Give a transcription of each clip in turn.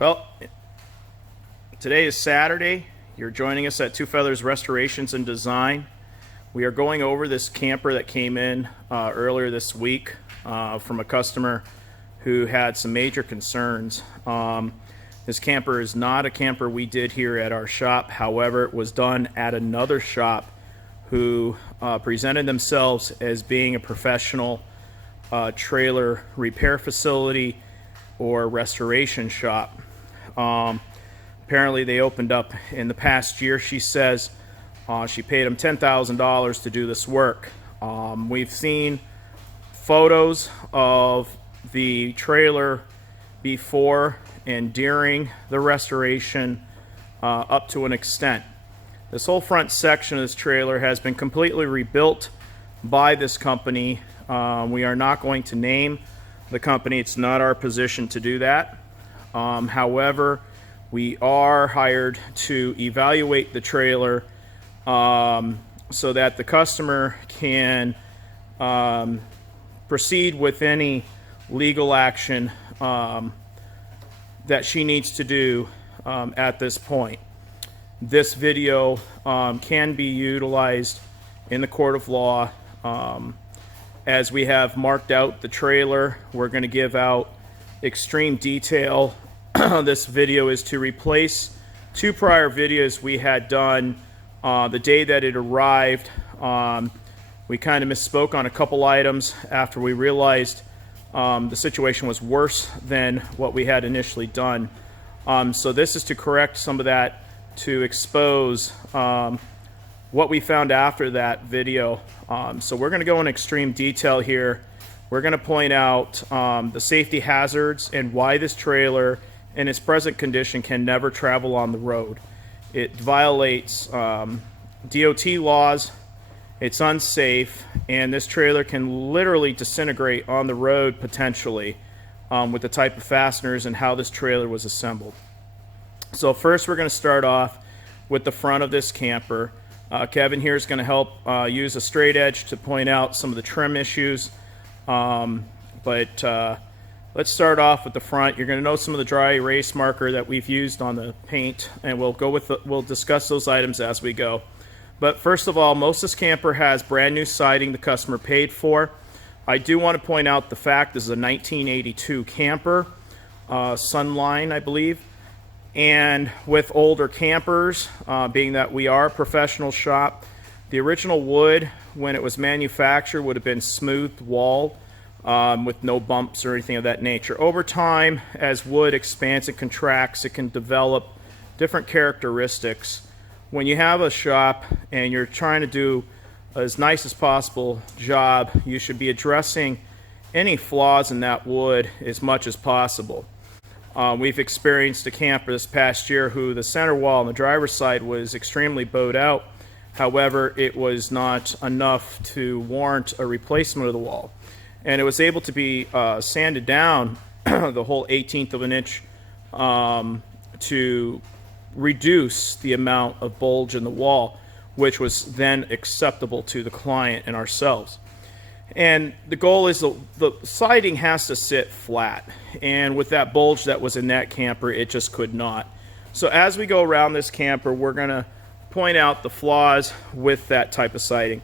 Well, today is Saturday. You're joining us at TwoFeathers Restorations and Design. We are going over this camper that came in earlier this week from a customer who had some major concerns. This camper is not a camper we did here at our shop. However, it was done at another shop who presented themselves as being a professional trailer repair facility or restoration shop. Apparently they opened up in the past year. She says she paid them $10,000 to do this work. We've seen photos of the trailer before and during the restoration up to an extent. This whole front section of this trailer has been completely rebuilt by this company. We are not going to name the company. It's not our position to do that. However, we are hired to evaluate the trailer so that the customer can proceed with any legal action that she needs to do at this point. This video can be utilized in the court of law. As we have marked out the trailer, we're going to give out extreme detail. This video is to replace two prior videos we had done the day that it arrived. We kind of misspoke on a couple items after we realized the situation was worse than what we had initially done. So this is to correct some of that, to expose what we found after that video. So we're going to go in extreme detail here. We're going to point out the safety hazards and why this trailer in its present condition can never travel on the road. It violates DOT laws, it's unsafe, and this trailer can literally disintegrate on the road potentially with the type of fasteners and how this trailer was assembled. So first we're going to start off with the front of this camper. Kevin here is going to help use a straight edge to point out some of the trim issues. Let's start off with the front. You're going to know some of the dry erase marker that we've used on the paint, and we'll discuss those items as we go. But first of all, most of this camper has brand new siding the customer paid for. I do want to point out the fact this is a 1982 camper, Sunline, I believe. And with older campers, being that we are a professional shop, the original wood, when it was manufactured, would have been smooth walled with no bumps or anything of that nature. Over time, as wood expands and contracts, it can develop different characteristics. When you have a shop and you're trying to do as nice as possible job, you should be addressing any flaws in that wood as much as possible. We've experienced a camper this past year who the center wall on the driver's side was extremely bowed out. However, it was not enough to warrant a replacement of the wall. And it was able to be sanded down the whole 1/18 of an inch to reduce the amount of bulge in the wall, which was then acceptable to the client and ourselves. And the goal is the siding has to sit flat, and with that bulge that was in that camper, it just could not. So as we go around this camper, we're going to point out the flaws with that type of siding.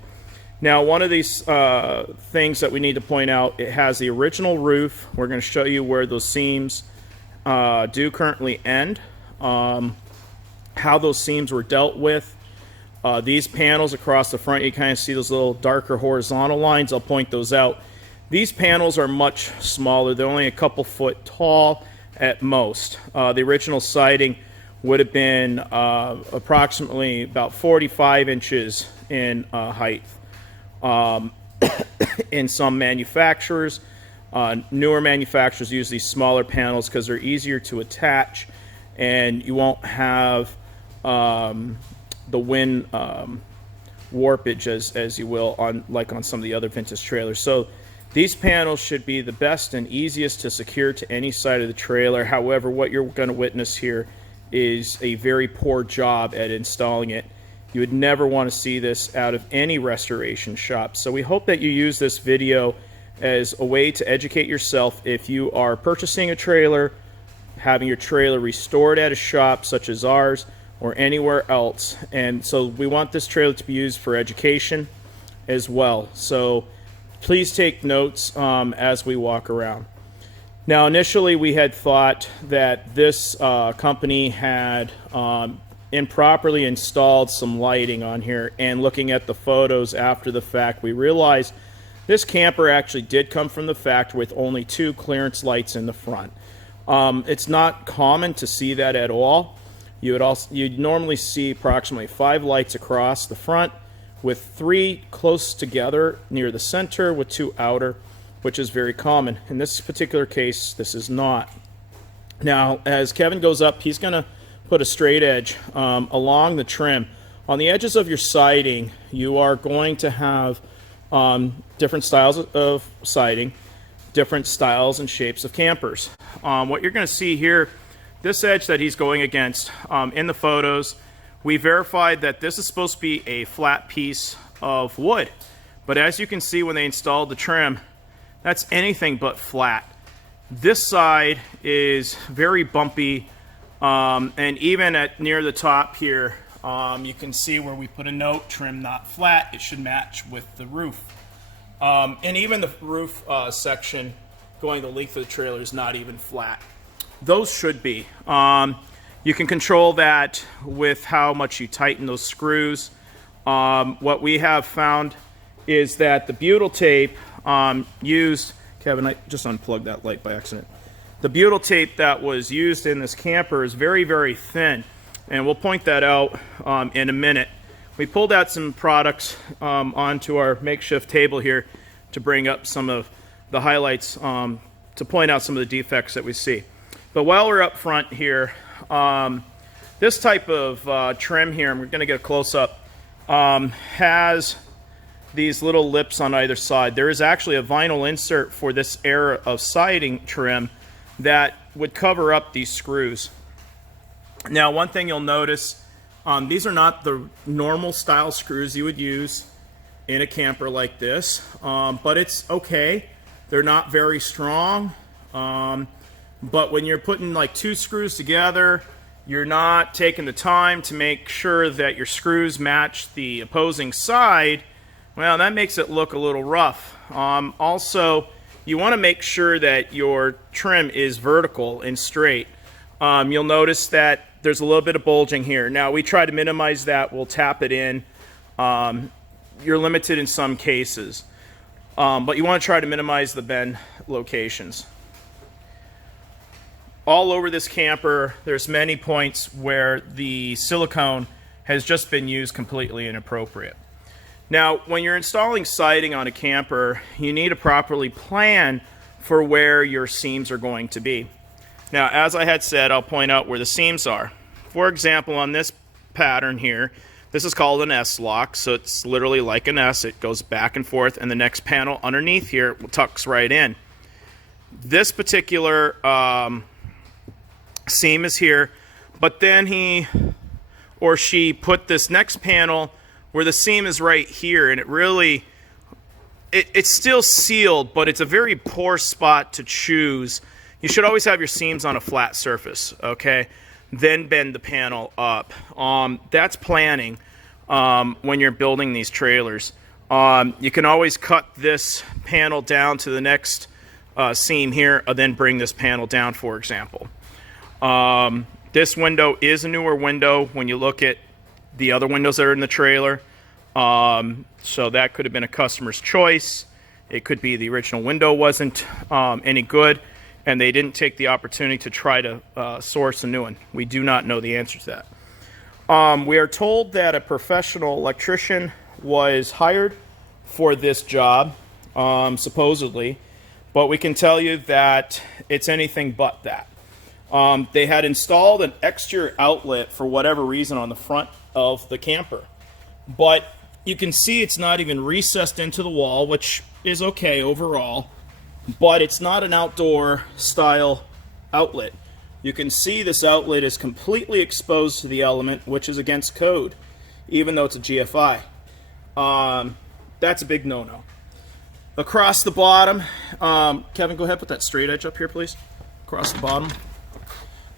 Now, one of these things that we need to point out, it has the original roof. We're going to show you where those seams do currently end, how those seams were dealt with. These panels across the front, you kind of see those little darker horizontal lines. I'll point those out. These panels are much smaller. They're only a couple foot tall at most. The original siding would have been approximately about 45 inches in height. In some manufacturers, newer manufacturers use these smaller panels because they're easier to attach, and you won't have the wind warpage as you will on some of the other vintage trailers. So these panels should be the best and easiest to secure to any side of the trailer. However, what you're going to witness here is a very poor job at installing it. You would never want to see this out of any restoration shop. So we hope that you use this video as a way to educate yourself if you are purchasing a trailer, having your trailer restored at a shop such as ours or anywhere else. And so we want this trailer to be used for education as well. So please take notes as we walk around. Now, initially we had thought that this company had improperly installed some lighting on here, and looking at the photos after the fact, we realized this camper actually did come from the factory with only 2 clearance lights in the front. It's not common to see that at all. You'd normally see approximately 5 lights across the front, with 3 close together near the center with 2 outer, which is very common. In this particular case, this is not. Now, as Kevin goes up, he's going to put a straight edge along the trim. On the edges of your siding, you are going to have different styles of siding, different styles and shapes of campers. What you're going to see here, this edge that he's going against in the photos, we verified that this is supposed to be a flat piece of wood. But as you can see when they installed the trim, that's anything but flat. This side is very bumpy, and even at near the top here, you can see where we put a note, trim not flat. It should match with the roof. And even the roof section going the length of the trailer is not even flat. Those should be. You can control that with how much you tighten those screws. What we have found is that the butyl tape used, Kevin, I just unplugged that light by accident. The butyl tape that was used in this camper is very, very thin, and we'll point that out in a minute. We pulled out some products onto our makeshift table here to bring up some of the highlights, to point out some of the defects that we see. But while we're up front here, this type of trim here, and we're going to get a close-up, has these little lips on either side. There is actually a vinyl insert for this era of siding trim that would cover up these screws. Now, one thing you'll notice, these are not the normal style screws you would use in a camper like this, but it's okay. They're not very strong, but when you're putting like 2 screws together, you're not taking the time to make sure that your screws match the opposing side. Well, that makes it look a little rough. Also, you want to make sure that your trim is vertical and straight. You'll notice that there's a little bit of bulging here. Now, we try to minimize that. We'll tap it in. You're limited in some cases, but you want to try to minimize the bend locations. All over this camper, there's many points where the silicone has just been used completely inappropriate. Now, when you're installing siding on a camper, you need to properly plan for where your seams are going to be. Now, as I had said, I'll point out where the seams are. For example, on this pattern here, this is called an S-lock, so it's literally like an S. It goes back and forth, and the next panel underneath here tucks right in. This particular seam is here, but then he or she put this next panel where the seam is right here, and it really, it's still sealed, but it's a very poor spot to choose. You should always have your seams on a flat surface, okay? Then bend the panel up. That's planning when you're building these trailers. You can always cut this panel down to the next seam here, and then bring this panel down, for example. This window is a newer window when you look at the other windows that are in the trailer. So that could have been a customer's choice. It could be the original window wasn't any good, and they didn't take the opportunity to try to source a new one. We do not know the answer to that. We are told that a professional electrician was hired for this job, supposedly, but we can tell you that it's anything but that. They had installed an exterior outlet for whatever reason on the front of the camper, but you can see it's not even recessed into the wall, which is okay overall, but it's not an outdoor style outlet. You can see this outlet is completely exposed to the element, which is against code, even though it's a GFI. That's a big no-no. Across the bottom, Kevin, go ahead, put that straight edge up here, please. Across the bottom.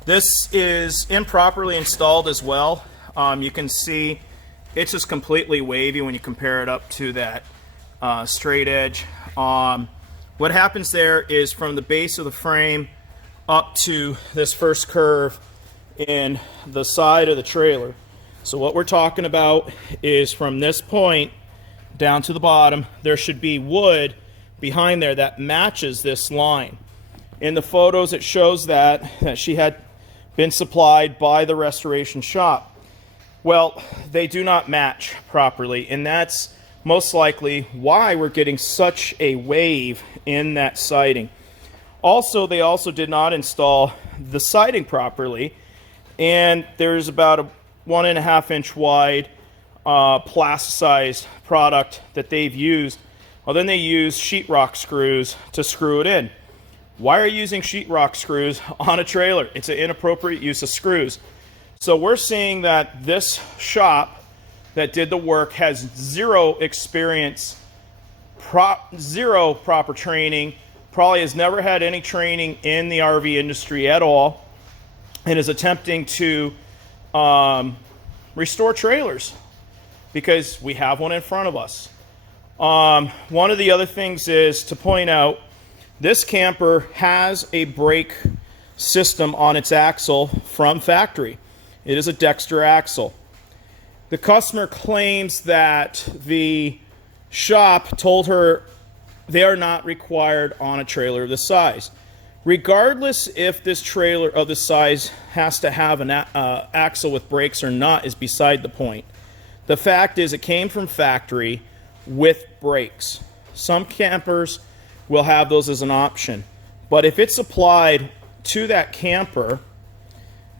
This is improperly installed as well. You can see it's just completely wavy when you compare it up to that straight edge. What happens there is from the base of the frame up to this first curve in the side of the trailer. So what we're talking about is from this point down to the bottom, there should be wood behind there that matches this line. In the photos, it shows that she had been supplied by the restoration shop. Well, they do not match properly, and that's most likely why we're getting such a wave in that siding. Also, they also did not install the siding properly, and there's about a 1.5 inch wide plasticized product that they've used. Well, then they use sheetrock screws to screw it in. Why are you using sheetrock screws on a trailer? It's an inappropriate use of screws. So we're seeing that this shop that did the work has zero experience, zero proper training, probably has never had any training in the RV industry at all, and is attempting to restore trailers because we have one in front of us. One of the other things is to point out this camper has a brake system on its axle from factory. It is a Dexter axle. The customer claims that the shop told her they are not required on a trailer of this size. Regardless if this trailer of this size has to have an axle with brakes or not is beside the point. The fact is it came from factory with brakes. Some campers will have those as an option, but if it's applied to that camper,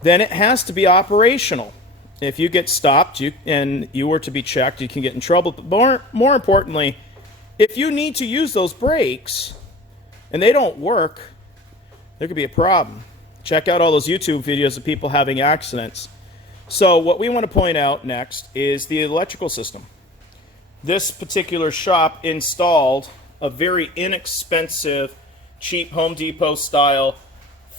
then it has to be operational. If you get stopped and you were to be checked, you can get in trouble. But more importantly, if you need to use those brakes and they don't work, there could be a problem. Check out all those YouTube videos of people having accidents. So what we want to point out next is the electrical system. This particular shop installed a very inexpensive, cheap Home Depot style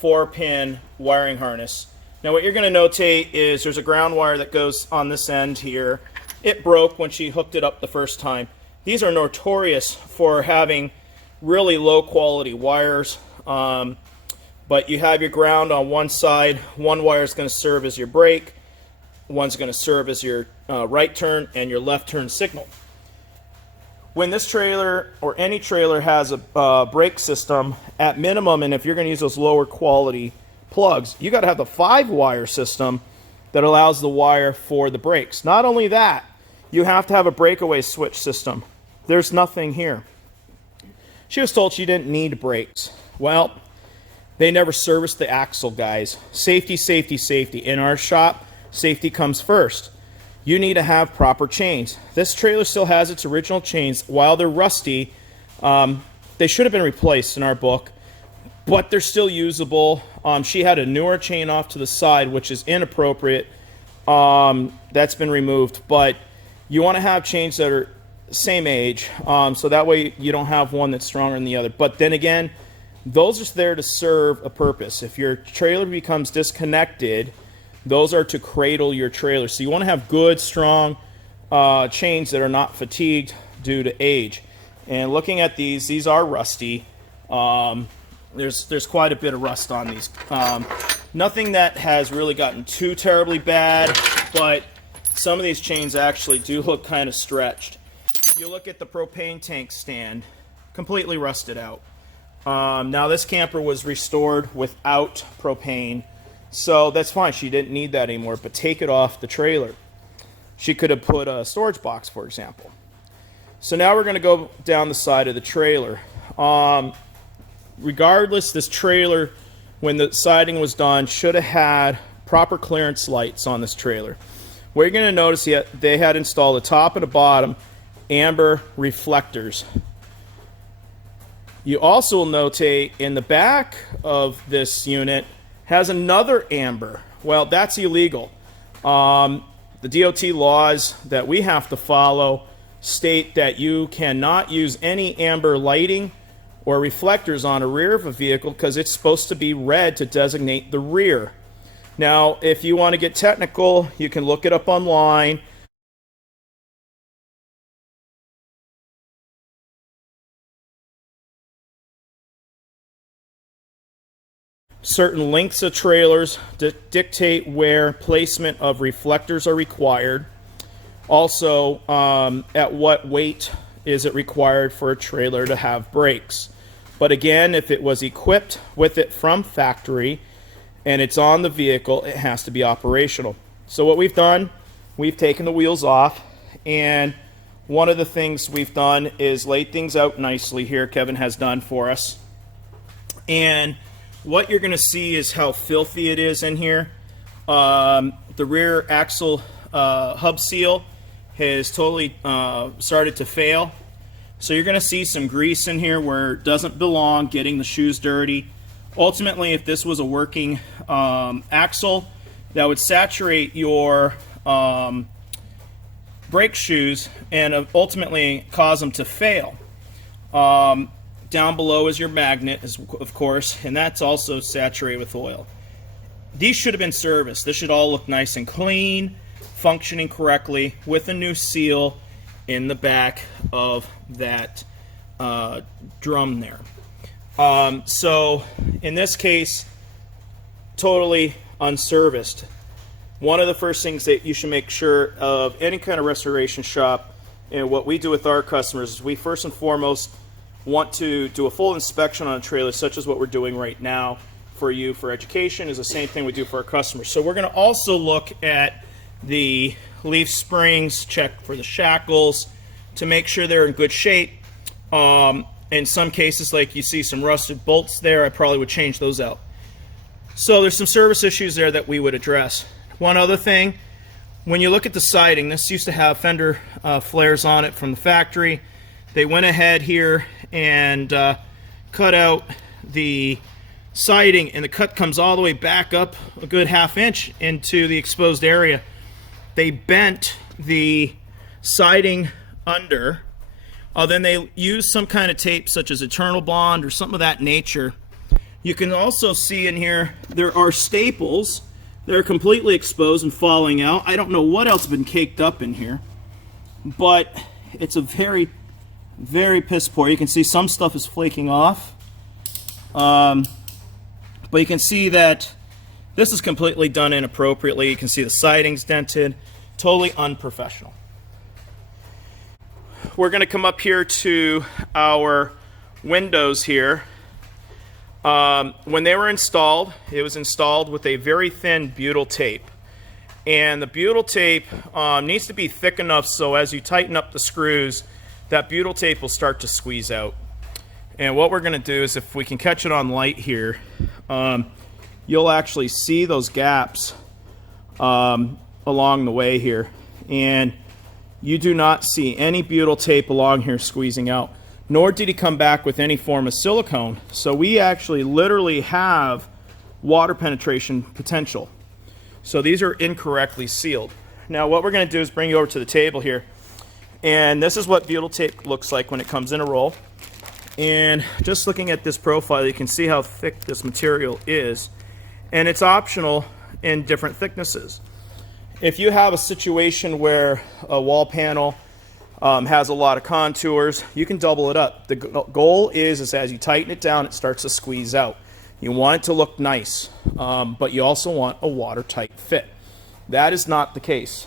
4-pin wiring harness. Now what you're going to notate is there's a ground wire that goes on this end here. It broke when she hooked it up the first time. These are notorious for having really low quality wires, but you have your ground on one side. One wire is going to serve as your brake, one's going to serve as your right turn and your left turn signal. When this trailer or any trailer has a brake system, at minimum, and if you're going to use those lower quality plugs, you got to have the 5-wire system that allows the wire for the brakes. Not only that, you have to have a breakaway switch system. There's nothing here. She was told she didn't need brakes. Well, they never serviced the axle, guys. Safety, safety, safety. In our shop, safety comes first. You need to have proper chains. This trailer still has its original chains. While they're rusty, they should have been replaced in our book, but they're still usable. She had a newer chain off to the side, which is inappropriate. That's been removed, but you want to have chains that are same age, so that way you don't have one that's stronger than the other. But then again, those are there to serve a purpose. If your trailer becomes disconnected, those are to cradle your trailer. So you want to have good, strong chains that are not fatigued due to age. And looking at these are rusty. There's quite a bit of rust on these. Nothing that has really gotten too terribly bad, but some of these chains actually do look kind of stretched. You look at the propane tank stand, completely rusted out. Now this camper was restored without propane, so that's fine. She didn't need that anymore, but take it off the trailer. She could have put a storage box, for example. So now we're going to go down the side of the trailer. Regardless, this trailer, when the siding was done, should have had proper clearance lights on this trailer. What you're going to notice, they had installed the top and the bottom amber reflectors. You also will notate in the back of this unit has another amber. Well, that's illegal. The DOT laws that we have to follow state that you cannot use any amber lighting or reflectors on a rear of a vehicle because it's supposed to be red to designate the rear. Now, if you want to get technical, you can look it up online. Certain lengths of trailers dictate where placement of reflectors are required. Also, at what weight is it required for a trailer to have brakes. But again, if it was equipped with it from factory and it's on the vehicle, it has to be operational. So what we've done, we've taken the wheels off, and one of the things we've done is laid things out nicely here. Kevin has done for us. And what you're going to see is how filthy it is in here. The rear axle hub seal has totally started to fail. So you're going to see some grease in here where it doesn't belong, getting the shoes dirty. Ultimately, if this was a working axle, that would saturate your brake shoes and ultimately cause them to fail. Down below is your magnet, of course, and that's also saturated with oil. These should have been serviced. This should all look nice and clean, functioning correctly, with a new seal in the back of that drum there. So in this case, totally unserviced. One of the first things that you should make sure of any kind of restoration shop, and what we do with our customers, is we first and foremost want to do a full inspection on a trailer, such as what we're doing right now for you for education, is the same thing we do for our customers. So we're going to also look at the leaf springs, check for the shackles to make sure they're in good shape. In some cases, like you see some rusted bolts there, I probably would change those out. So there's some service issues there that we would address. One other thing, when you look at the siding, this used to have fender flares on it from the factory. They went ahead here and cut out the siding, and the cut comes all the way back up a good ½ inch into the exposed area. They bent the siding under. Then they used some kind of tape such as Eternal Bond or something of that nature. You can also see in here there are staples. They're completely exposed and falling out. I don't know what else has been caked up in here, but it's a very, very piss poor. You can see some stuff is flaking off. But you can see that this is completely done inappropriately. You can see the siding's dented. Totally unprofessional. We're going to come up here to our windows here. When they were installed, it was installed with a very thin butyl tape. And the butyl tape needs to be thick enough so as you tighten up the screws, that butyl tape will start to squeeze out. And what we're going to do is, if we can catch it on light here, you'll actually see those gaps along the way here. And you do not see any butyl tape along here squeezing out, nor did he come back with any form of silicone. So we actually literally have water penetration potential. So these are incorrectly sealed. Now what we're going to do is bring you over to the table here. And this is what butyl tape looks like when it comes in a roll. And just looking at this profile, you can see how thick this material is. And it's optional in different thicknesses. If you have a situation where a wall panel has a lot of contours, you can double it up. The goal is as you tighten it down, it starts to squeeze out. You want it to look nice, but you also want a watertight fit. That is not the case.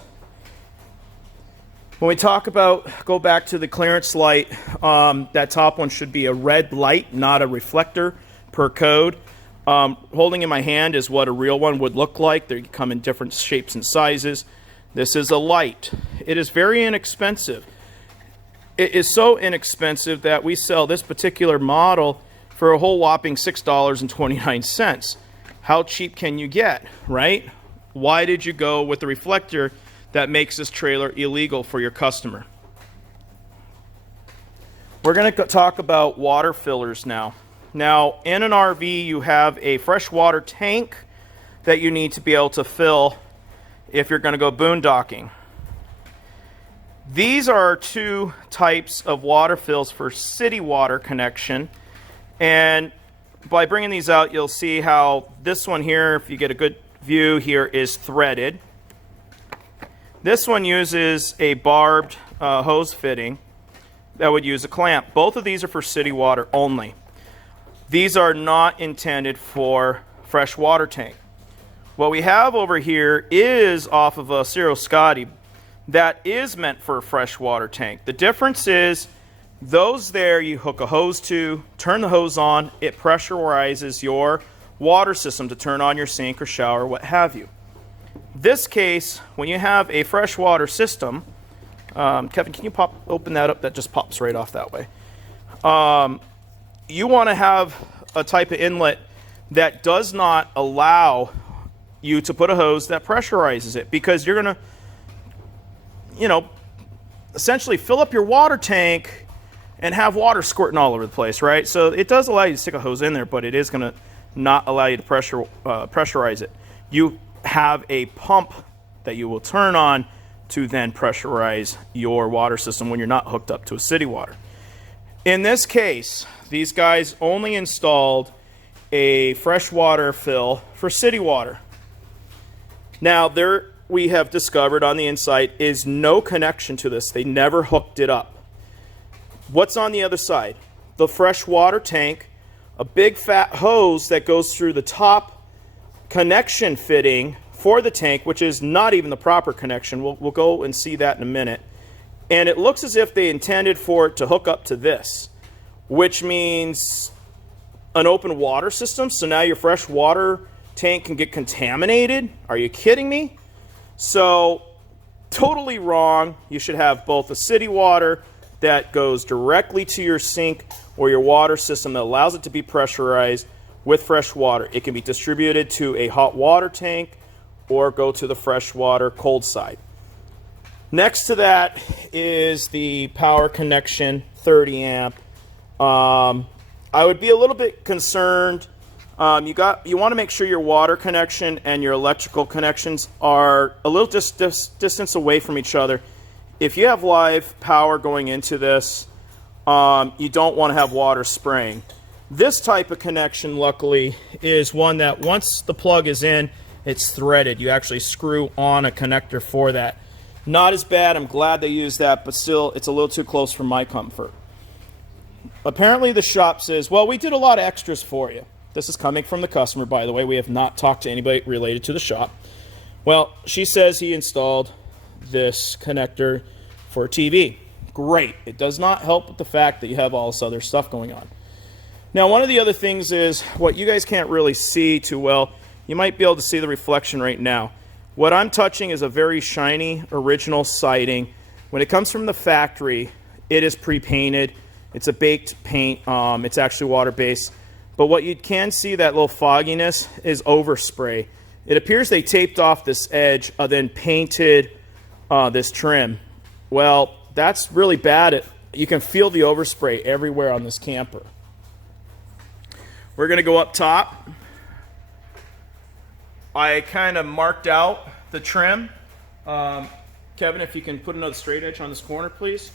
When we talk about, go back to the clearance light, that top one should be a red light, not a reflector per code. Holding in my hand is what a real one would look like. They come in different shapes and sizes. This is a light. It is very inexpensive. It is so inexpensive that we sell this particular model for a whole whopping $6.29. How cheap can you get, right? Why did you go with the reflector that makes this trailer illegal for your customer? We're going to talk about water fillers now. Now, in an RV, you have a freshwater tank that you need to be able to fill if you're going to go boondocking. These are two types of water fills for city water connection. And by bringing these out, you'll see how this one here, if you get a good view here is threaded. This one uses a barbed hose fitting that would use a clamp. Both of these are for city water only. These are not intended for fresh water tank. What we have over here is off of a Ciro Scotti that is meant for a fresh water tank. The difference is those there you hook a hose to, turn the hose on, it pressurizes your water system to turn on your sink or shower, what have you. This case, when you have a freshwater system, Kevin, can you open that up? That just pops right off that way. You want to have a type of inlet that does not allow you to put a hose that pressurizes it, because you're going to, essentially fill up your water tank and have water squirting all over the place, right? So it does allow you to stick a hose in there, but it is going to not allow you to pressurize it. You have a pump that you will turn on to then pressurize your water system when you're not hooked up to a city water. In this case, these guys only installed a freshwater fill for city water. Now, there we have discovered on the inside is no connection to this. They never hooked it up. What's on the other side? The freshwater tank, a big fat hose that goes through the top connection fitting for the tank, which is not even the proper connection. We'll go and see that in a minute. And it looks as if they intended for it to hook up to this, which means an open water system. So now your fresh water tank can get contaminated. Are you kidding me? So totally wrong. You should have both a city water that goes directly to your sink or your water system that allows it to be pressurized with fresh water. It can be distributed to a hot water tank or go to the freshwater cold side. Next to that is the power connection, 30 amp. I would be a little bit concerned. You want to make sure your water connection and your electrical connections are a little distance away from each other. If you have live power going into this, you don't want to have water spraying. This type of connection, luckily, is one that once the plug is in, it's threaded. You actually screw on a connector for that. Not as bad. I'm glad they used that, but still, it's a little too close for my comfort. Apparently, the shop says, well, we did a lot of extras for you. This is coming from the customer, by the way. We have not talked to anybody related to the shop. Well, she says he installed this connector for a TV. Great. It does not help with the fact that you have all this other stuff going on. Now, one of the other things is what you guys can't really see too well. You might be able to see the reflection right now. What I'm touching is a very shiny original siding. When it comes from the factory, it is pre-painted. It's a baked paint. It's actually water-based. But what you can see, that little fogginess, is overspray. It appears they taped off this edge, then painted this trim. Well, that's really bad. You can feel the overspray everywhere on this camper. We're going to go up top. I kind of marked out the trim. Kevin, if you can put another straight edge on this corner, please.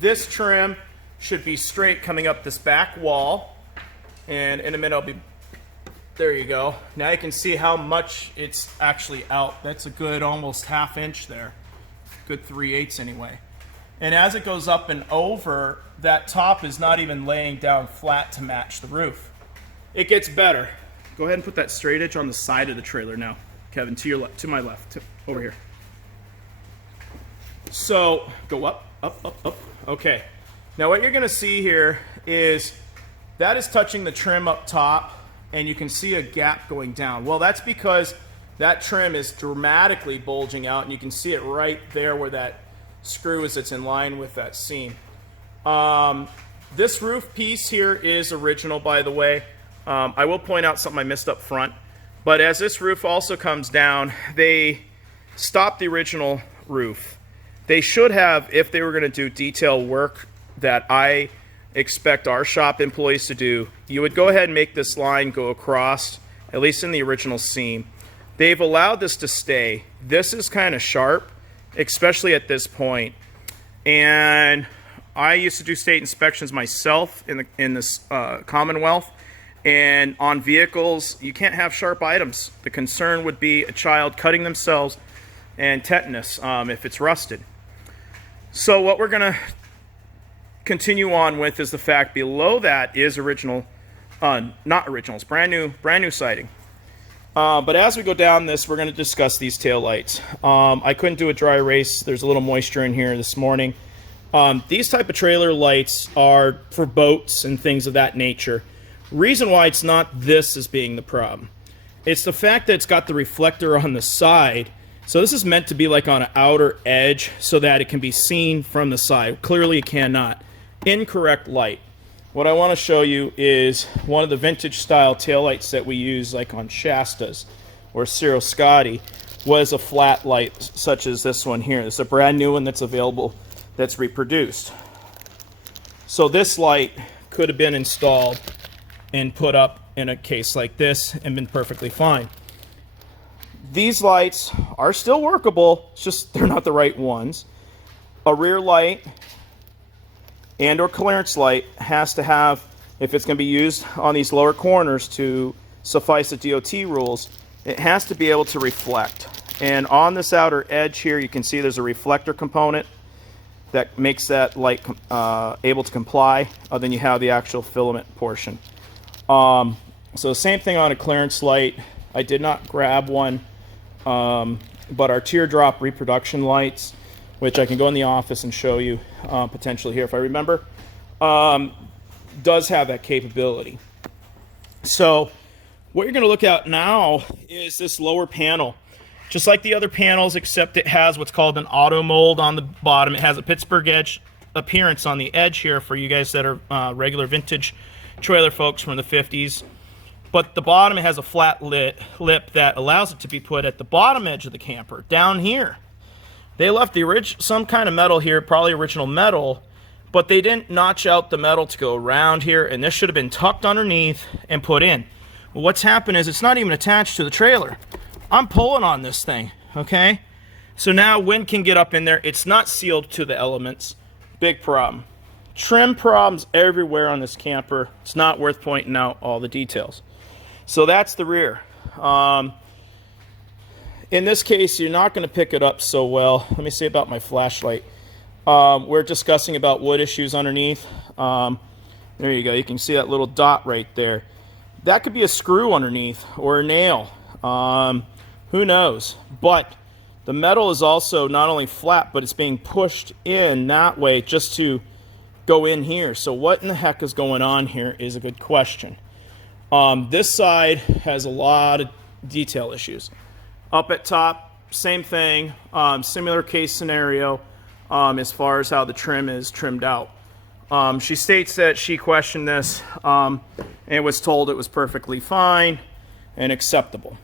This trim should be straight coming up this back wall. And in a minute, I'll be... There you go. Now you can see how much it's actually out. That's a good almost ½ inch there. Good 3/8 anyway. And as it goes up and over, that top is not even laying down flat to match the roof. It gets better. Go ahead and put that straight edge on the side of the trailer now, Kevin, to your left, to my left, over here. So go up, up, up, up. Okay. Now what you're going to see here is that is touching the trim up top, and you can see a gap going down. Well, that's because that trim is dramatically bulging out, and you can see it right there where that screw is. It's in line with that seam. This roof piece here is original, by the way. I will point out something I missed up front. But as this roof also comes down, they stopped the original roof. They should have, if they were going to do detail work that I expect our shop employees to do, you would go ahead and make this line go across, at least in the original seam. They've allowed this to stay. This is kind of sharp, especially at this point. And I used to do state inspections myself in this Commonwealth, And on vehicles, you can't have sharp items. The concern would be a child cutting themselves and tetanus if it's rusted. So what we're going to continue on with is the fact below that is original, not original, it's brand new siding. But as we go down this, we're going to discuss these tail lights. I couldn't do a dry erase. There's a little moisture in here this morning. These type of trailer lights are for boats and things of that nature. Reason why it's not this as being the problem. It's the fact that it's got the reflector on the side. So this is meant to be like on an outer edge so that it can be seen from the side. Clearly it cannot. Incorrect light. What I want to show you is one of the vintage style taillights that we use like on Shastas or Ciro Scotti was a flat light such as this one here. It's a brand new one that's available that's reproduced. So this light could have been installed and put up in a case like this and been perfectly fine. These lights are still workable, it's just they're not the right ones. A rear light and or clearance light has to have, if it's going to be used on these lower corners to suffice the DOT rules, it has to be able to reflect. And on this outer edge here, you can see there's a reflector component that makes that light able to comply. Then you have the actual filament portion. So the same thing on a clearance light. I did not grab one, but our teardrop reproduction lights, which I can go in the office and show you potentially here if I remember, does have that capability. So what you're going to look at now is this lower panel. Just like the other panels, except it has what's called an auto mold on the bottom. It has a Pittsburgh edge appearance on the edge here for you guys that are regular vintage trailer folks from the 50s. But the bottom, it has a flat lip that allows it to be put at the bottom edge of the camper, down here. They left some kind of metal here, probably original metal, but they didn't notch out the metal to go around here, and this should have been tucked underneath and put in. Well, what's happened is it's not even attached to the trailer. I'm pulling on this thing, okay? So now wind can get up in there. It's not sealed to the elements. Big problem. Trim problems everywhere on this camper. It's not worth pointing out all the details. So that's the rear. In this case, you're not going to pick it up so well. Let me see about my flashlight. We're discussing about wood issues underneath. There you go. You can see that little dot right there. That could be a screw underneath or a nail. Who knows? But the metal is also not only flat, but it's being pushed in that way just to go in here. So what in the heck is going on here is a good question. This side has a lot of detail issues. Up at top, same thing, similar case scenario as far as how the trim is trimmed out. She states that she questioned this and was told it was perfectly fine and acceptable.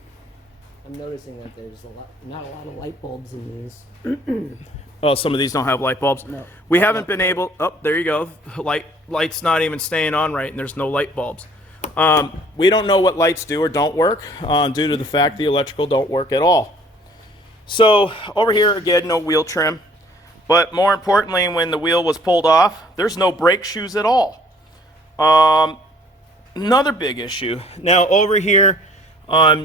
I'm noticing that there's not a lot of light bulbs in these. Oh, some of these don't have light bulbs? No. We haven't been able... Oh, there you go. Light's not even staying on right, and there's no light bulbs. We don't know what lights do or don't work due to the fact the electrical don't work at all. So over here, again, no wheel trim. But more importantly, when the wheel was pulled off, there's no brake shoes at all. Another big issue. Now over here,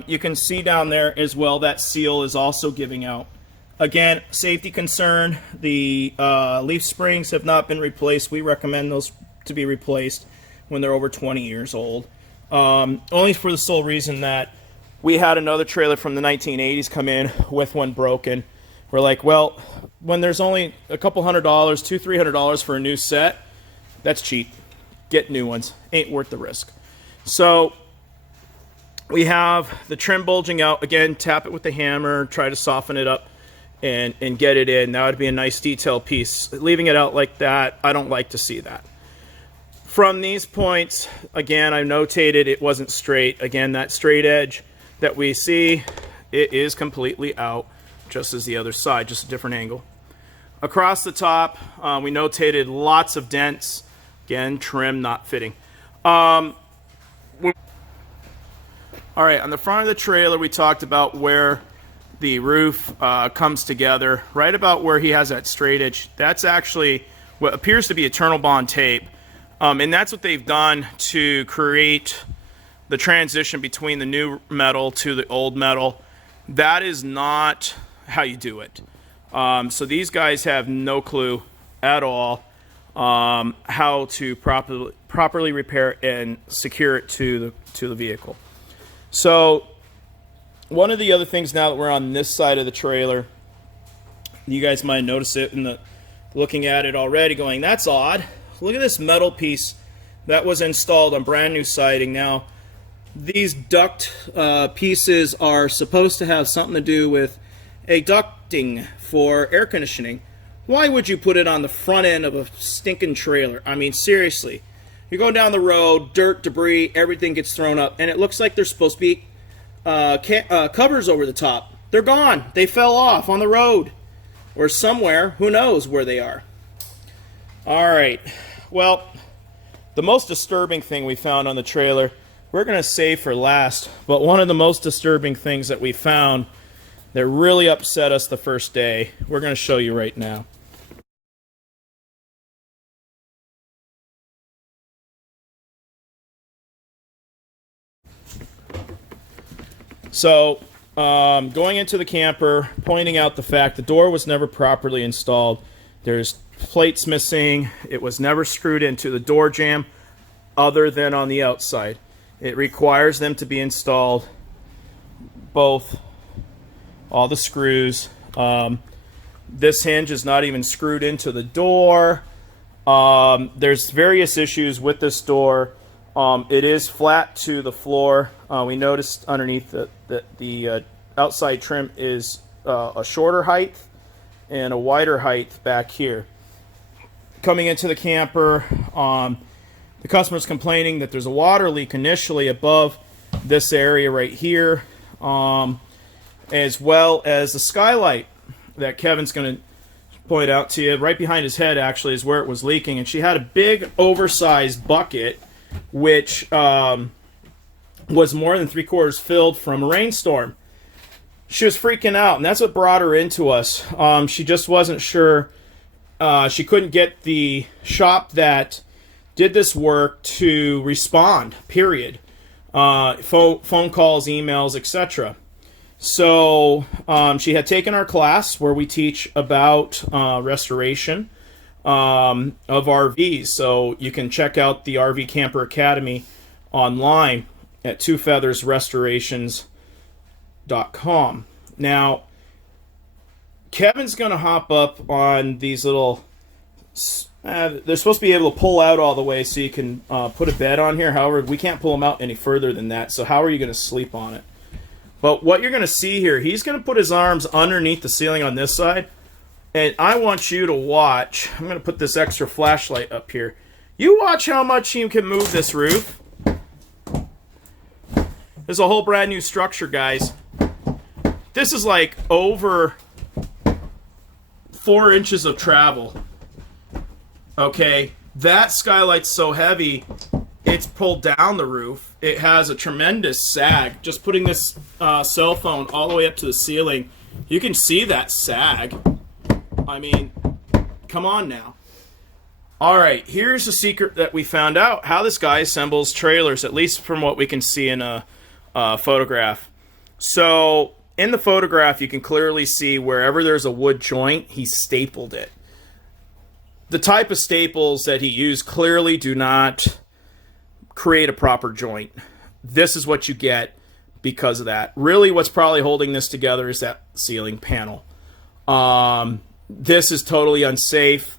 you can see down there as well that seal is also giving out. Again, safety concern. The leaf springs have not been replaced. We recommend those to be replaced when they're over 20 years old. Only for the sole reason that we had another trailer from the 1980s come in with one broken. We're like, well, when there's only a couple $100, $200-300 for a new set, that's cheap. Get new ones. Ain't worth the risk. So we have the trim bulging out. Again, tap it with the hammer, try to soften it up and get it in. That would be a nice detail piece. Leaving it out like that, I don't like to see that. From these points, again, I notated it wasn't straight. Again, that straight edge that we see, it is completely out, just as the other side, just a different angle. Across the top, we notated lots of dents. Again, trim not fitting. All right, on the front of the trailer, we talked about where the roof comes together, right about where he has that straight edge. That's actually what appears to be Eternal Bond tape. And that's what they've done to create the transition between the new metal to the old metal. That is not how you do it. So these guys have no clue at all how to properly repair and secure it to the vehicle. So one of the other things, now that we're on this side of the trailer, you guys might notice it in the looking at it already, going, that's odd. Look at this metal piece that was installed on brand new siding. Now, these duct pieces are supposed to have something to do with a ducting for air conditioning. Why would you put it on the front end of a stinking trailer? I mean, seriously. You're going down the road, dirt, debris, everything gets thrown up, and it looks like there's supposed to be covers over the top. They're gone. They fell off on the road or somewhere. Who knows where they are? All right. Well, the most disturbing thing we found on the trailer, we're going to save for last, but one of the most disturbing things that we found that really upset us the first day, we're going to show you right now. So, going into the camper, pointing out the fact the door was never properly installed. There's plates missing. It was never screwed into the door jamb other than on the outside. It requires them to be installed, both, all the screws. This hinge is not even screwed into the door. There's various issues with this door. It is flat to the floor. We noticed underneath that the outside trim is a shorter height and a wider height back here. Coming into the camper, the customer's complaining that there's a water leak initially above this area right here, as well as the skylight that Kevin's going to point out to you. Right behind his head, actually, is where it was leaking, and she had a big oversized bucket which was more than 3/4 filled from a rainstorm. She was freaking out, and that's what brought her into us. She just wasn't sure. She couldn't get the shop that did this work to respond, period. Phone calls, emails, etc. So she had taken our class where we teach about restoration of RVs. So you can check out the RV Camper Academy online at TwoFeathers Restorations.com. Now, Kevin's going to hop up on these little... they're supposed to be able to pull out all the way so you can put a bed on here. However, we can't pull them out any further than that. So how are you going to sleep on it? But what you're going to see here, he's going to put his arms underneath the ceiling on this side. And I want you to watch. I'm going to put this extra flashlight up here. You watch how much he can move this roof. There's a whole brand new structure, guys. This is like over 4 inches of travel. Okay, that skylight's so heavy, it's pulled down the roof. It has a tremendous sag. Just putting this cell phone all the way up to the ceiling, you can see that sag. I mean, come on now. All right, here's the secret that we found out, how this guy assembles trailers, at least from what we can see in a photograph. So in the photograph, you can clearly see wherever there's a wood joint, he stapled it. The type of staples that he used clearly do not create a proper joint. This is what you get because of that. Really, what's probably holding this together is that ceiling panel. This is totally unsafe.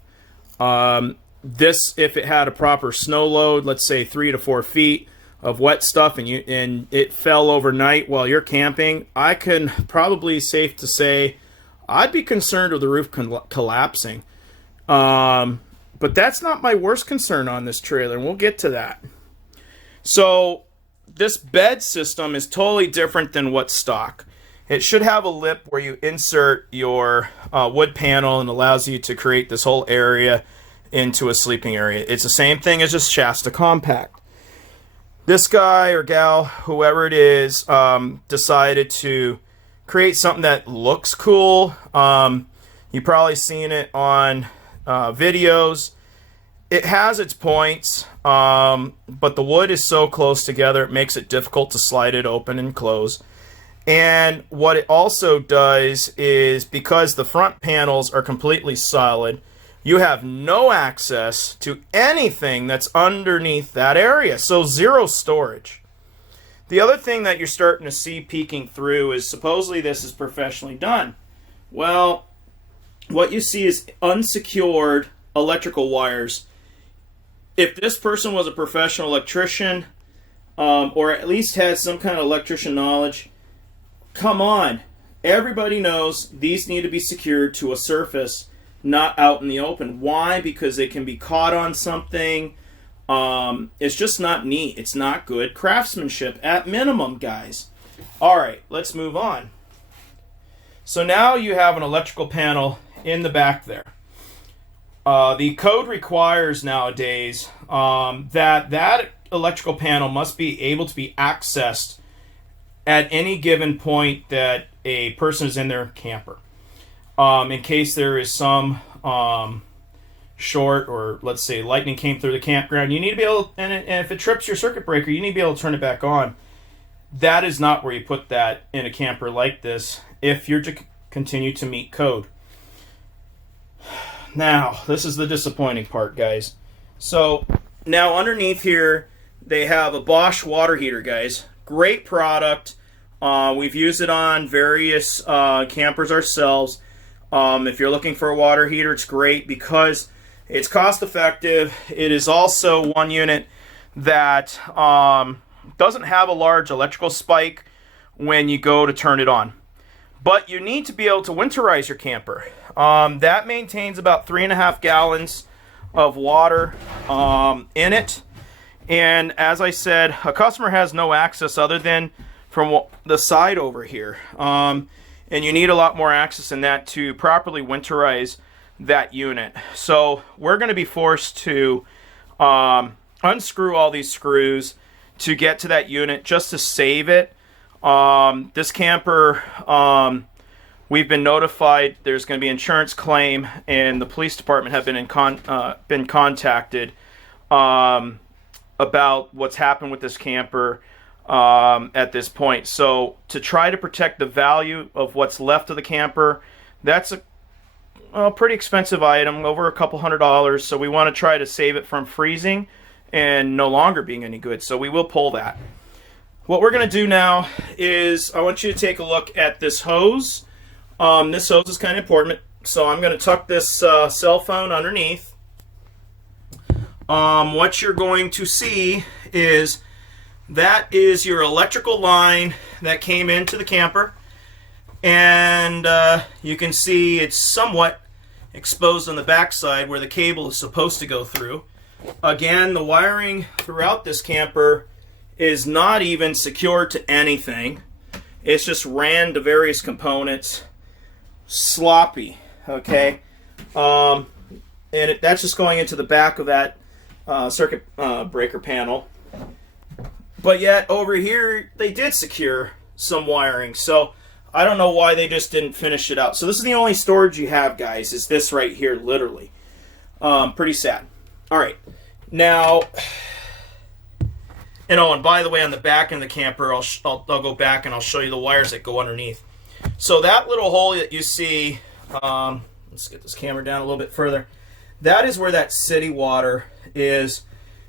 This, if it had a proper snow load, let's say 3 to 4 feet of wet stuff, and it fell overnight while you're camping, I can probably safe to say I'd be concerned with the roof collapsing. But that's not my worst concern on this trailer, and we'll get to that. So this bed system is totally different than what's stock. It should have a lip where you insert your wood panel and allows you to create this whole area into a sleeping area. It's the same thing as just Shasta Compact. This guy or gal, whoever it is, decided to create something that looks cool. You've probably seen it on videos. it has its points, but the wood is so close together, it makes it difficult to slide it open and close. And what it also does is, because the front panels are completely solid, you have no access to anything that's underneath that area, so zero storage. The other thing that you're starting to see peeking through is, supposedly this is professionally done. Well, what you see is unsecured electrical wires. If this person was a professional electrician, or at least has some kind of electrician knowledge, come on. Everybody knows these need to be secured to a surface, not out in the open. Why? Because they can be caught on something. It's just not neat. It's not good craftsmanship at minimum, guys. All right, let's move on. So now you have an electrical panel in the back there. The code requires nowadays that electrical panel must be able to be accessed at any given point that a person is in their camper. In case there is some short, or let's say lightning came through the campground, you need to be able, and if it trips your circuit breaker, you need to be able to turn it back on. That is not where you put that in a camper like this if you're to continue to meet code. Now, this is the disappointing part, guys. So now underneath here, they have a Bosch water heater, guys. Great product. We've used it on various campers ourselves. If you're looking for a water heater, it's great because it's cost effective. It is also one unit that doesn't have a large electrical spike when you go to turn it on. But you need to be able to winterize your camper. That maintains about 3.5 gallons of water in it. And as I said, a customer has no access other than from the side over here. And you need a lot more access than that to properly winterize that unit. So we're going to be forced to unscrew all these screws to get to that unit just to save it. This camper, we've been notified there's going to be an insurance claim, and the police department have been contacted about what's happened with this camper at this point. So to try to protect the value of what's left of the camper, that's a pretty expensive item, over a couple $100. So we want to try to save it from freezing and no longer being any good. So we will pull that. What we're going to do now is I want you to take a look at this hose. This hose is kind of important. So I'm going to tuck this cell phone underneath. What you're going to see is that is your electrical line that came into the camper. And you can see it's somewhat exposed on the backside where the cable is supposed to go through. Again, the wiring throughout this camper is not even secured to anything. It's just ran to various components. Sloppy, okay? And that's just going into the back of that circuit breaker panel. But yet, over here, they did secure some wiring. So I don't know why they just didn't finish it out. So this is the only storage you have, guys, is this right here, literally. Pretty sad. All right. Now, and by the way, on the back end of the camper, I'll go back and I'll show you the wires that go underneath. So that little hole that you see, let's get this camera down a little bit further. That is where that city water is.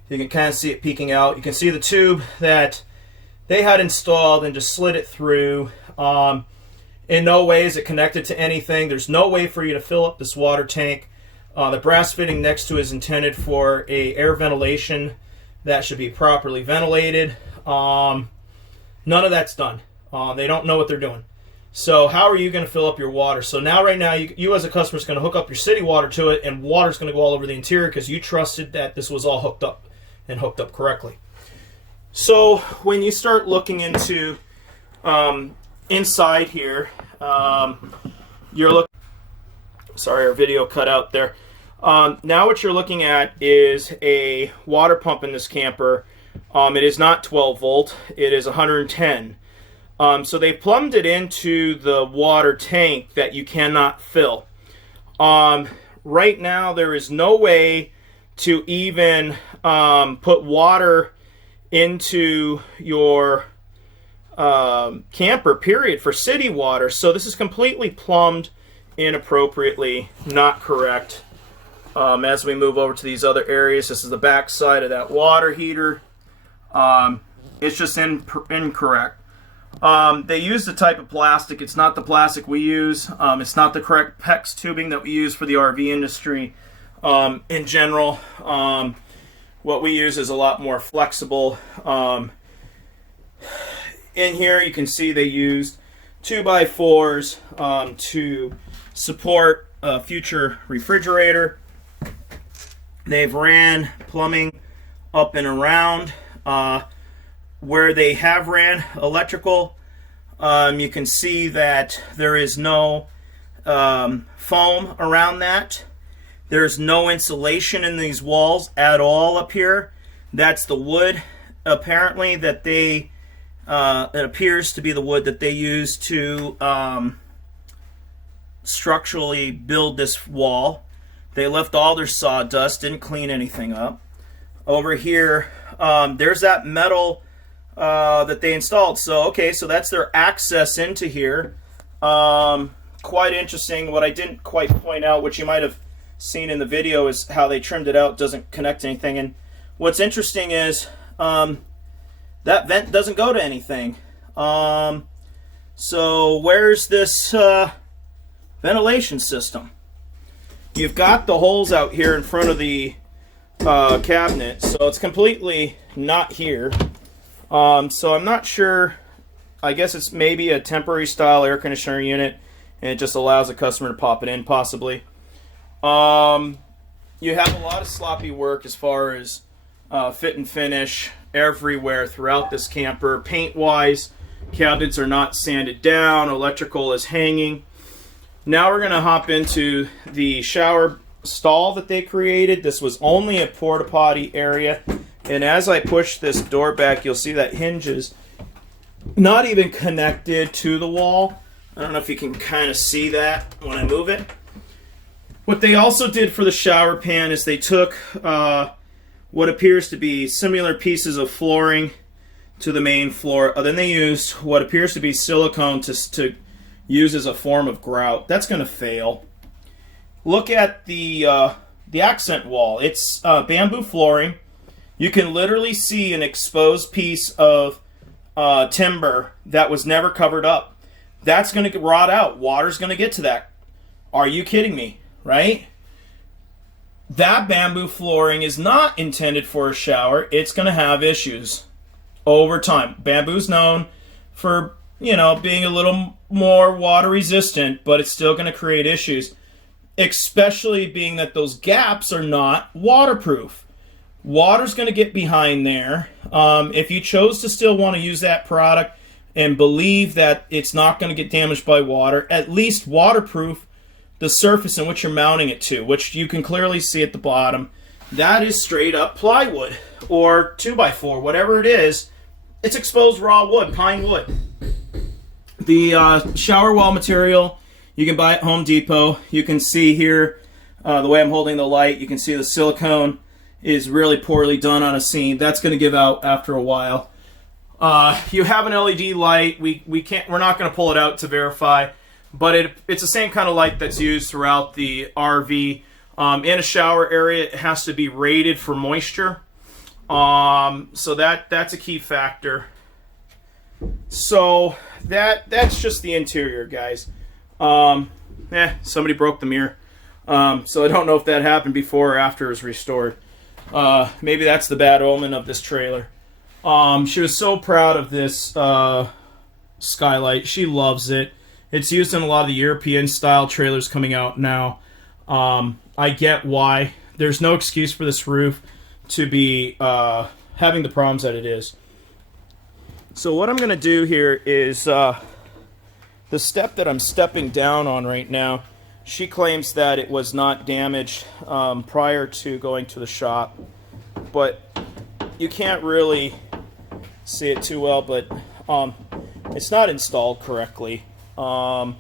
You can kind of see it peeking out. You can see the tube that they had installed and just slid it through. In no way is it connected to anything. There's no way for you to fill up this water tank. The brass fitting next to it is intended for air ventilation that should be properly ventilated. None of that's done. They don't know what they're doing. So how are you going to fill up your water? So now, right now, you as a customer is going to hook up your city water to it, and water's going to go all over the interior because you trusted that this was all hooked up and hooked up correctly. So when you start looking into inside here, you're looking. Sorry, our video cut out there. Now what you're looking at is a water pump in this camper. It is not 12 volt. It is 110. So they plumbed it into the water tank that you cannot fill. Right now there is no way to even put water into your camper, period, for city water. So this is completely plumbed inappropriately, not correct. As we move over to these other areas, this is the back side of that water heater. It's just incorrect. They use the type of plastic. It's not the plastic we use. It's not the correct PEX tubing that we use for the RV industry. In general, what we use is a lot more flexible. In here, you can see they used 2x4s to support a future refrigerator. They've ran plumbing up and around. Where they have ran electrical, you can see that there is no foam around that. There's no insulation in these walls at all up here. That's the wood, apparently, that they, it appears to be the wood that they use to structurally build this wall. They left all their sawdust, didn't clean anything up. Over here, there's that metal that they installed. So, okay, so that's their access into here. Quite interesting. What I didn't quite point out, which you might have seen in the video, is how they trimmed it out. Doesn't connect to anything. And what's interesting is that vent doesn't go to anything. So where's this ventilation system? You've got the holes out here in front of the cabinet, so it's completely not here. So I'm not sure. I guess it's maybe a temporary style air conditioner unit, and it just allows the customer to pop it in, possibly. You have a lot of sloppy work as far as fit and finish everywhere throughout this camper. Paint-wise, cabinets are not sanded down. Electrical is hanging. Now we're going to hop into the shower stall that they created. This was only a porta potty area, and as I push this door back, you'll see that hinge is not even connected to the wall. I don't know if you can kind of see that when I move it. What they also did for the shower pan is they took what appears to be similar pieces of flooring to the main floor. Then they used what appears to be silicone to use as a form of grout. That's going to fail. Look at the accent wall. It's bamboo flooring. You can literally see an exposed piece of timber that was never covered up. That's going to rot out. Water's going to get to that. Are you kidding me? Right? That bamboo flooring is not intended for a shower. It's going to have issues over time. Bamboo's known for, you know, being a little more water resistant, but it's still going to create issues, especially being that those gaps are not waterproof. Water's going to get behind there. If you chose to still want to use that product and believe that it's not going to get damaged by water, at least waterproof the surface in which you're mounting it to, which you can clearly see at the bottom. That is straight up plywood or 2x4, whatever it is. It's exposed raw wood, pine wood. The shower wall material you can buy at Home Depot. You can see here the way I'm holding the light, you can see the silicone is really poorly done on a seam. That's going to give out after a while. You have an LED light. We're not going to pull it out to verify, but it's the same kind of light that's used throughout the RV. In a shower area, it has to be rated for moisture. So that's a key factor. So that's just the interior, guys. Somebody broke the mirror. So I don't know if that happened before or after it was restored. Maybe that's the bad omen of this trailer. She was so proud of this skylight. She loves it. It's used in a lot of the European style trailers coming out now. I get why. There's no excuse for this roof to be having the problems that it is. So what I'm going to do here is the step that I'm stepping down on right now, she claims that it was not damaged prior to going to the shop, but you can't really see it too well, but it's not installed correctly, or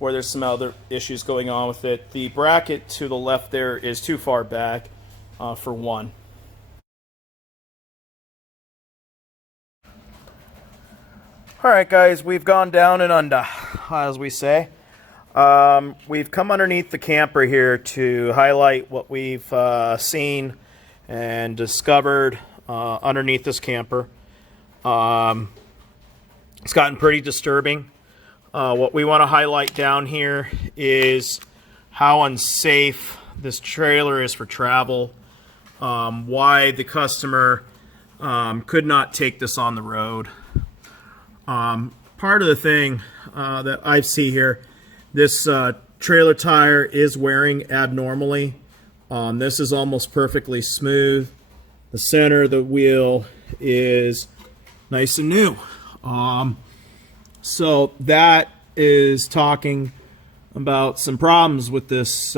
there's some other issues going on with it. The bracket to the left there is too far back. for one. All right, guys, we've gone down and under, as we say. We've come underneath the camper here to highlight what we've seen and discovered underneath this camper. It's gotten pretty disturbing. What we want to highlight down here is how unsafe this trailer is for travel, why the customer could not take this on the road. Part of the thing that I see here, this trailer tire is wearing abnormally. This is almost perfectly smooth. The center of the wheel is nice and new. So that is talking about some problems with this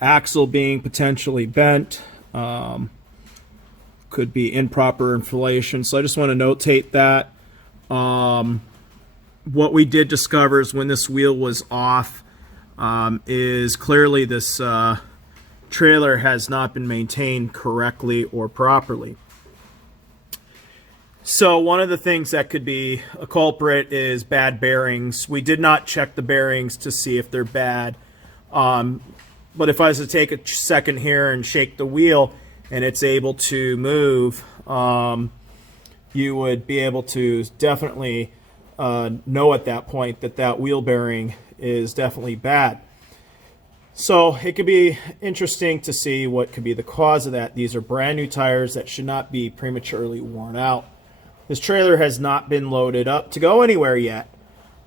axle being potentially bent. Could be improper inflation. So I just want to notate that. What we did discover is when this wheel was off, is clearly this trailer has not been maintained correctly or properly. So one of the things that could be a culprit is bad bearings. We did not check the bearings to see if they're bad. But if I was to take a second here and shake the wheel and it's able to move, you would be able to definitely know at that point that that wheel bearing is definitely bad. So it could be interesting to see what could be the cause of that. These are brand new tires that should not be prematurely worn out. This trailer has not been loaded up to go anywhere yet.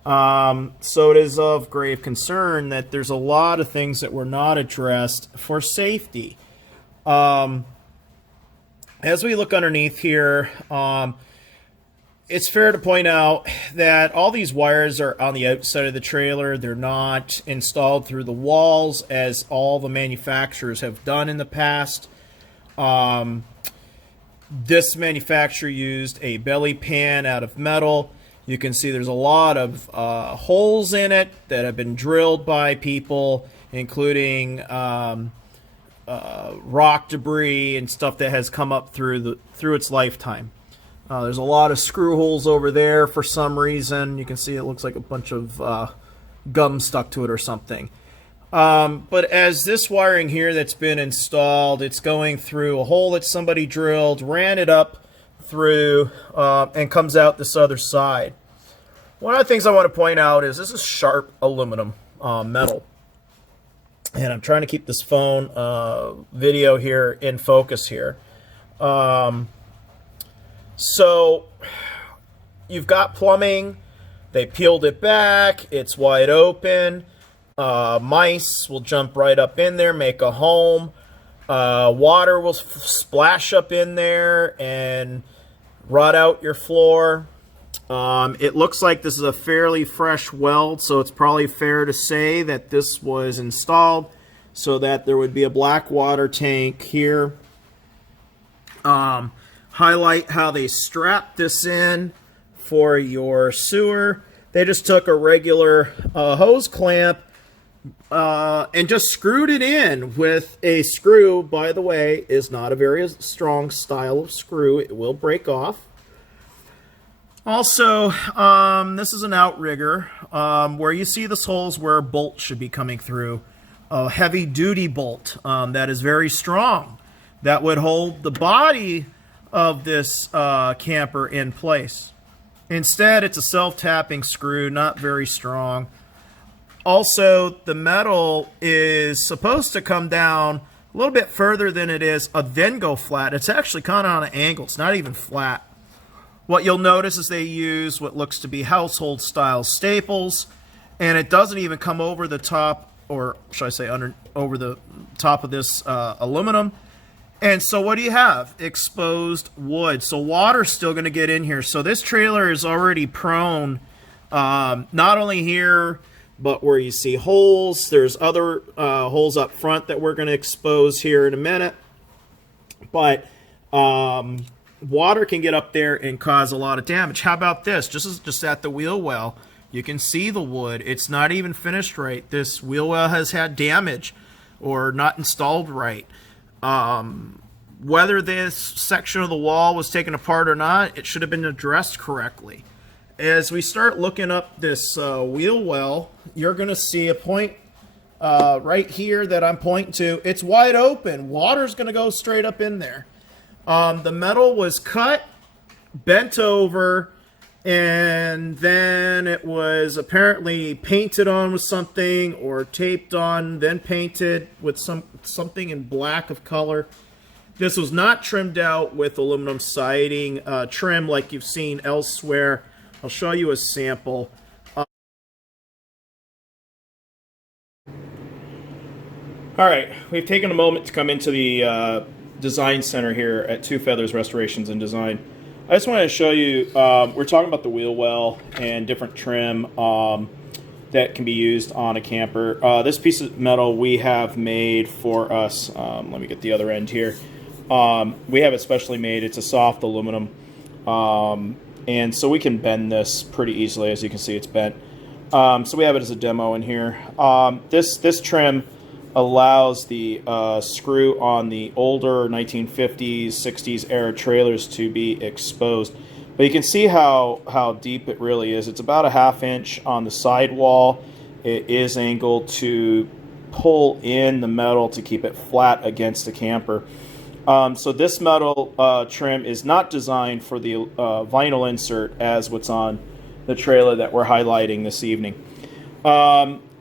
So it is of grave concern that there's a lot of things that were not addressed for safety. As we look underneath here, it's fair to point out that all these wires are on the outside of the trailer. They're not installed through the walls as all the manufacturers have done in the past. This manufacturer used a belly pan out of metal. You can see there's a lot of holes in it that have been drilled by people, including rock debris and stuff that has come up through its lifetime. There's a lot of screw holes over there for some reason. You can see it looks like a bunch of gum stuck to it or something. But as this wiring here that's been installed, it's going through a hole that somebody drilled, ran it up through, and comes out this other side. One of the things I want to point out is this is sharp aluminum metal. And I'm trying to keep this phone video here in focus here. So you've got plumbing. They peeled it back. It's wide open. Mice will jump right up in there, make a home. Water will splash up in there and rot out your floor. It looks like this is a fairly fresh weld, so it's probably fair to say that this was installed so that there would be a black water tank here. Highlight how they strapped this in for your sewer. They just took a regular hose clamp and just screwed it in with a screw. By the way, is not a very strong style of screw. It will break off. Also, this is an outrigger where you see this holes where a bolt should be coming through. A heavy-duty bolt that is very strong that would hold the body of this camper in place. Instead, it's a self-tapping screw, not very strong. Also, the metal is supposed to come down a little bit further than it is, then go flat. It's actually kind of on an angle. It's not even flat. What you'll notice is they use what looks to be household-style staples, and it doesn't even come over the top, or should I say over the top of this aluminum. And so what do you have? Exposed wood. So water's still going to get in here. So this trailer is already prone, not only here, but where you see holes. There's other holes up front that we're going to expose here in a minute. But water can get up there and cause a lot of damage. How about this? Just at the wheel well, you can see the wood. It's not even finished right. This wheel well has had damage or not installed right. Whether this section of the wall was taken apart or not, it should have been addressed correctly. As we start looking up this wheel well, you're going to see a point right here that I'm pointing to. It's wide open. Water's going to go straight up in there. The metal was cut, bent over, and then it was apparently painted on with something or taped on, then painted with something in black of color. This was not trimmed out with aluminum siding trim like you've seen elsewhere. I'll show you a sample. All right, we've taken a moment to come into the design center here at TwoFeathers Restorations and Design. I just wanted to show you, we're talking about the wheel well and different trim that can be used on a camper. This piece of metal we have made for us, let me get the other end here. We have it specially made. It's a soft aluminum, and so we can bend this pretty easily. As you can see, it's bent. So we have it as a demo in here. This trim allows the screw on the older 1950s, 60s era trailers to be exposed. But you can see how deep it really is. It's about a 1/2 inch on the sidewall. It is angled to pull in the metal to keep it flat against the camper. So this metal trim is not designed for the vinyl insert as what's on the trailer that we're highlighting this evening.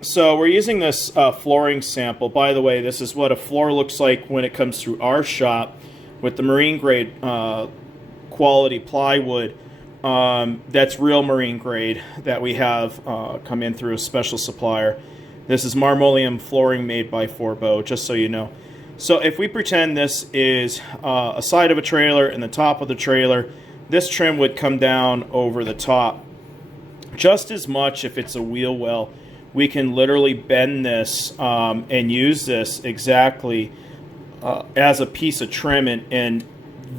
So we're using this flooring sample. By the way, this is what a floor looks like when it comes through our shop with the marine grade quality plywood. That's real marine grade that we have come in through a special supplier. This is marmoleum flooring made by Forbo, just so you know. So if we pretend this is a side of a trailer and the top of the trailer, this trim would come down over the top. Just as much if it's a wheel well, we can literally bend this and use this exactly as a piece of trim. And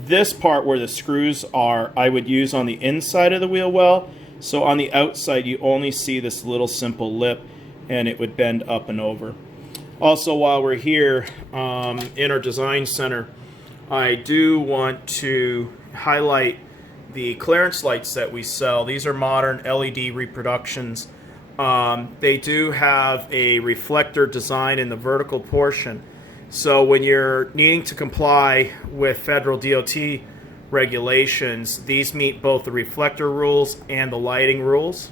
this part where the screws are, I would use on the inside of the wheel well. So on the outside, you only see this little simple lip, and it would bend up and over. Also, while we're here in our design center, I do want to highlight the clearance lights that we sell. These are modern LED reproductions. They do have a reflector design in the vertical portion. So when you're needing to comply with federal DOT regulations, these meet both the reflector rules and the lighting rules.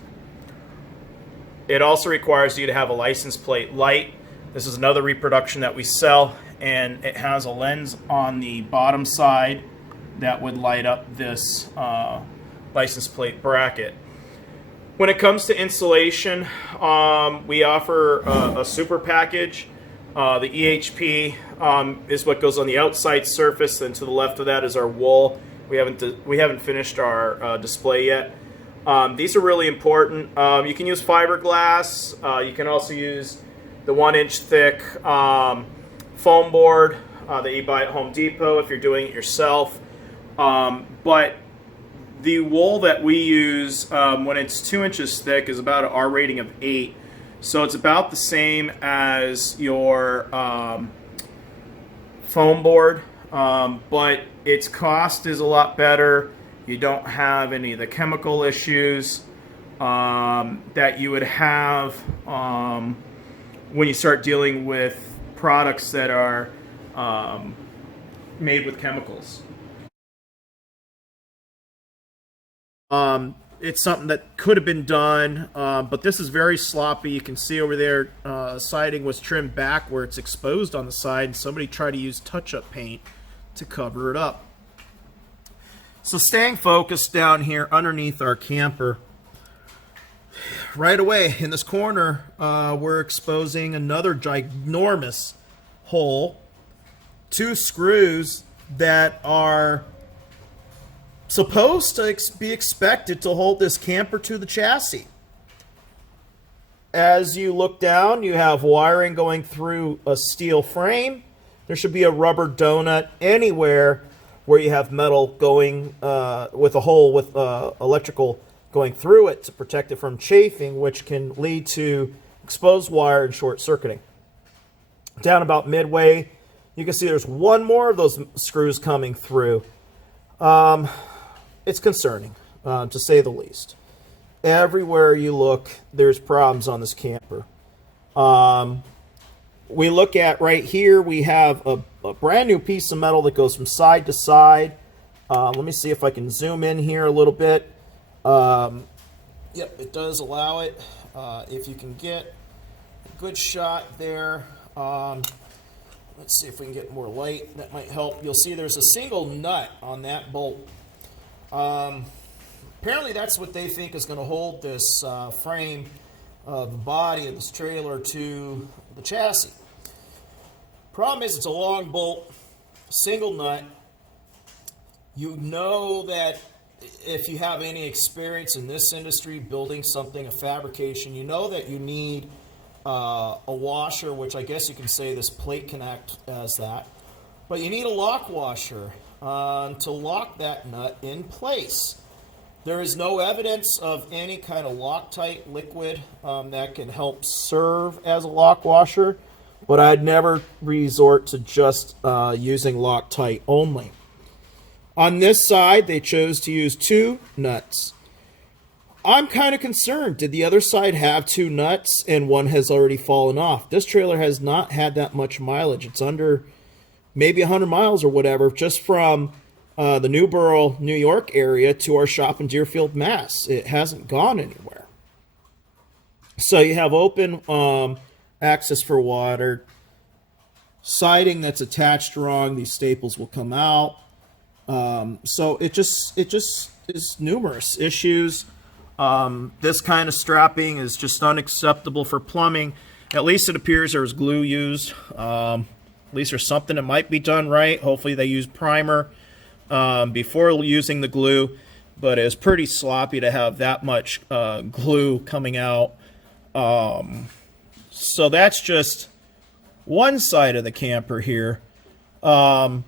It also requires you to have a license plate light. This is another reproduction that we sell, and it has a lens on the bottom side that would light up this license plate bracket. When it comes to installation, we offer a super package. The EHP is what goes on the outside surface, and to the left of that is our wool. We haven't finished our display yet. These are really important. You can use fiberglass. You can also use the 1-inch thick foam board that you buy at Home Depot if you're doing it yourself. But the wool that we use when it's 2 inches thick is about an R rating of 8. So it's about the same as your foam board, but its cost is a lot better. You don't have any of the chemical issues that you would have when you start dealing with products that are made with chemicals. It's something that could have been done, but this is very sloppy. You can see over there siding was trimmed back where it's exposed on the side, and somebody tried to use touch-up paint to cover it up. So staying focused down here underneath our camper, right away in this corner, we're exposing another ginormous hole, 2 screws that are supposed to be expected to hold this camper to the chassis. As you look down, you have wiring going through a steel frame. There should be a rubber donut anywhere where you have metal going with a hole with electrical going through it to protect it from chafing, which can lead to exposed wire and short circuiting. Down about midway, You can see there's one more of those screws coming through. It's concerning, to say the least. Everywhere you look, there's problems on this camper. We look at right here, we have a brand new piece of metal that goes from side to side. Let me see if I can zoom in here a little bit. Yep, it does allow it. If you can get a good shot there. Let's see if we can get more light. That might help. You'll see there's a single nut on that bolt. Apparently that's what they think is going to hold this frame of the body of this trailer to the chassis. Problem is, it's a long bolt, single nut. You know that if you have any experience in this industry, building something, a fabrication, you know that you need a washer, which I guess you can say this plate can act as that. But you need a lock washer to lock that nut in place. There is no evidence of any kind of Loctite liquid that can help serve as a lock washer, but I'd never resort to just using Loctite only. On this side, they chose to use 2 nuts. I'm kind of concerned. Did the other side have 2 nuts and one has already fallen off? This trailer has not had that much mileage. It's under maybe 100 miles or whatever, just from the Newborough, New York area to our shop in Deerfield, Mass. It hasn't gone anywhere. So you have open access for water. Siding that's attached wrong, these staples will come out. So it just is numerous issues. This kind of strapping is just unacceptable for plumbing. At least it appears there was glue used. At least there's something that might be done right. Hopefully they use primer before using the glue, but it's pretty sloppy to have that much glue coming out. So that's just one side of the camper here. But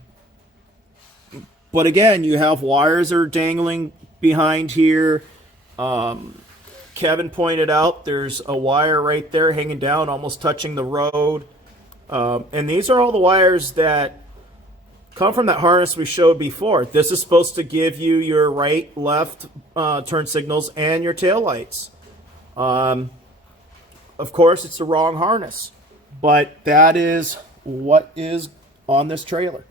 again, you have wires that are dangling behind here. Kevin pointed out there's a wire right there hanging down, almost touching the road. And these are all the wires that come from that harness we showed before. This is supposed to give you your right, left turn signals and your taillights. Of course, it's the wrong harness, but that is what is on this trailer.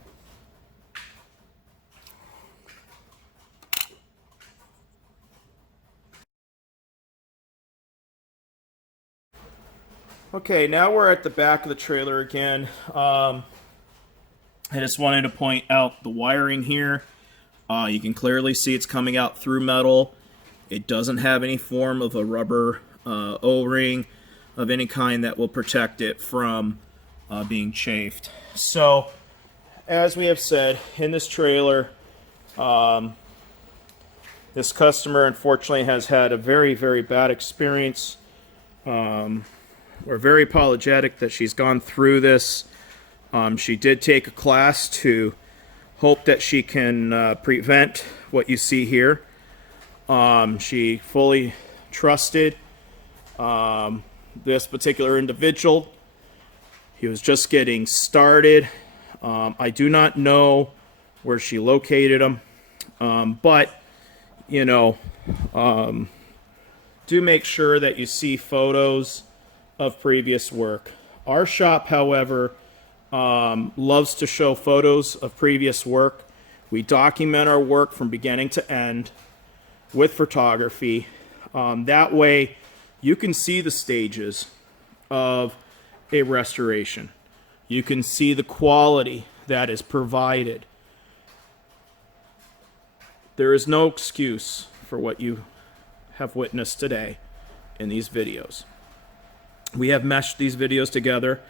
Okay, now we're at the back of the trailer again. I just wanted to point out the wiring here. You can clearly see it's coming out through metal. It doesn't have any form of a rubber O-ring of any kind that will protect it from being chafed. So, as we have said, in this trailer, this customer unfortunately has had a very, very bad experience. We're very apologetic that she's gone through this. She did take a class to hope that she can prevent what you see here. She fully trusted this particular individual. He was just getting started. I do not know where she located him, but you know, do make sure that you see photos of previous work. Our shop, however, loves to show photos of previous work. We document our work from beginning to end with photography. That way you can see the stages of a restoration. You can see the quality that is provided. There is no excuse for what you have witnessed today in these videos. We have meshed these videos together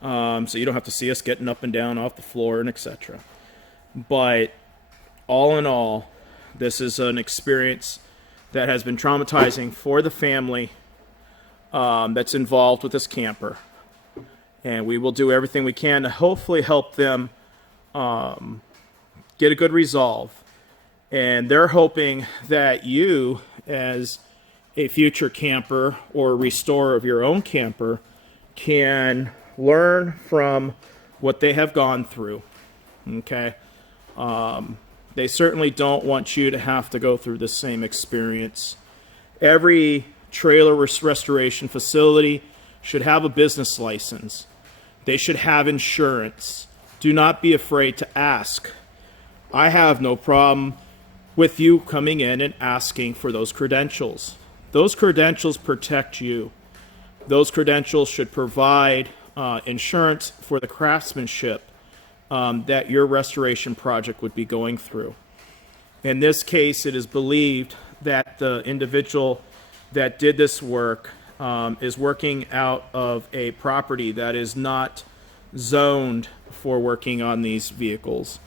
so you don't have to see us getting up and down off the floor and etc. But all in all, this is an experience that has been traumatizing for the family that's involved with this camper. And we will do everything we can to hopefully help them get a good resolve. And they're hoping that you, as a future camper or restorer of your own camper, can learn from what they have gone through. Okay? They certainly don't want you to have to go through the same experience. Every trailer restoration facility should have a business license. They should have insurance. Do not be afraid to ask. I have no problem with you coming in and asking for those credentials. Those credentials protect you. Those credentials should provide insurance for the craftsmanship that your restoration project would be going through. In this case, it is believed that the individual that did this work is working out of a property that is not zoned for working on these vehicles,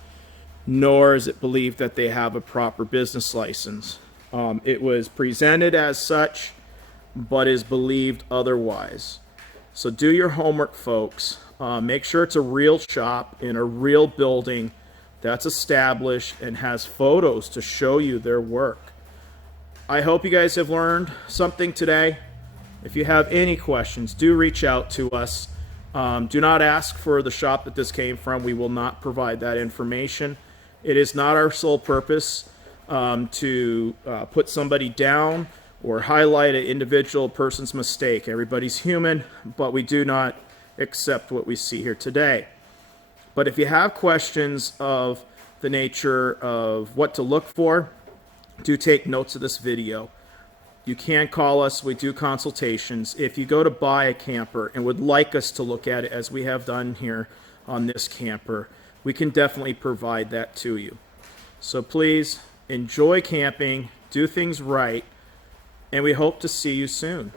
nor is it believed that they have a proper business license. It was presented as such, but is believed otherwise. So do your homework, folks. Make sure it's a real shop in a real building that's established and has photos to show you their work. I hope you guys have learned something today. If you have any questions, do reach out to us. Do not ask for the shop that this came from. We will not provide that information. It is not our sole purpose to put somebody down or highlight an individual person's mistake. Everybody's human, but we do not accept what we see here today. But if you have questions of the nature of what to look for, do take notes of this video. You can call us. We do consultations. If you go to buy a camper and would like us to look at it as we have done here on this camper, we can definitely provide that to you. So please enjoy camping, do things right, and we hope to see you soon.